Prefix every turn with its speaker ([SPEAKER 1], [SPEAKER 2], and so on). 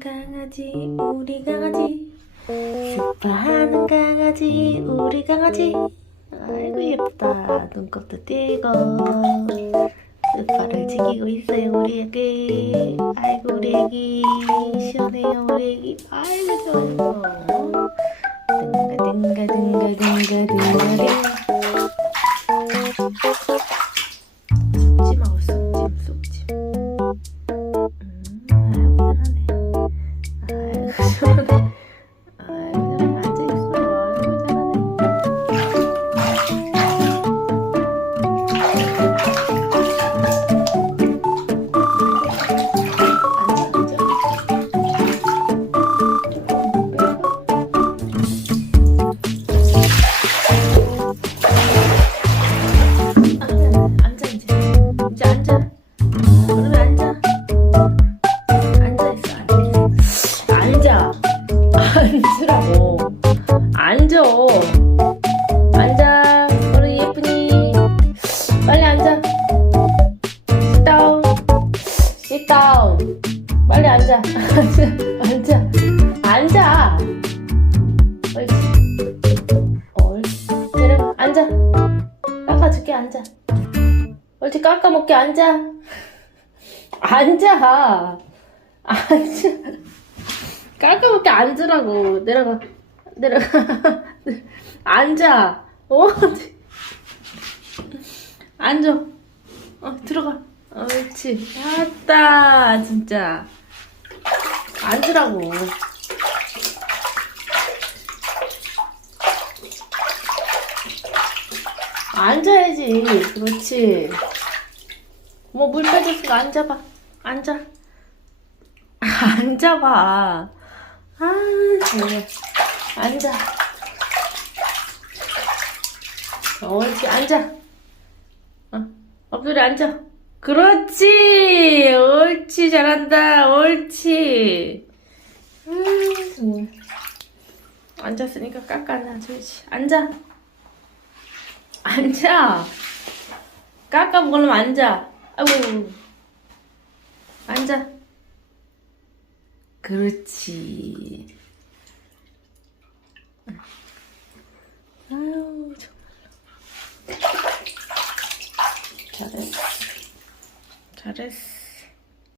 [SPEAKER 1] 강아지 우리 강아지. 스파하는 강아지 우리 강아지. 아이고 예쁘다. 눈곱도 띄고 스파를 지키고 있어요 우리 애기. 아이고 우리 애기. 시원해요 우리 애기. 아이고 좋아요. 든가 아 앉아. 앉으라고. 앉아. 앉아. 우리 예쁜이. 빨리 앉아. Sit down. Sit down. 빨리 앉아. 앉아. 앉아. 옳지 옳지 내려가 앉아. 깎아줄게 앉아. 옳지 깎아먹게 앉아. 앉아. 앉아 깎아먹게 앉으라고. 내려가. 내려가. 앉아. 어? 앉아. 어 들어가. 옳지. 아따 진짜. 앉으라고. 앉아야지. 그렇지. 뭐 물 빼줬으니까 앉아봐. 앉아. 앉아봐 아 정말. 앉아. 옳지 앉아? 어, 엎드려 앉아. 그렇지! 옳지 잘한다. 옳지. 아 앉았으니까 깎아놔줘야지. 앉아. 앉아. 깎아 먹으려면 앉아. 아이고. 앉아 그렇지. 아유 정말로. 잘했어. 잘했어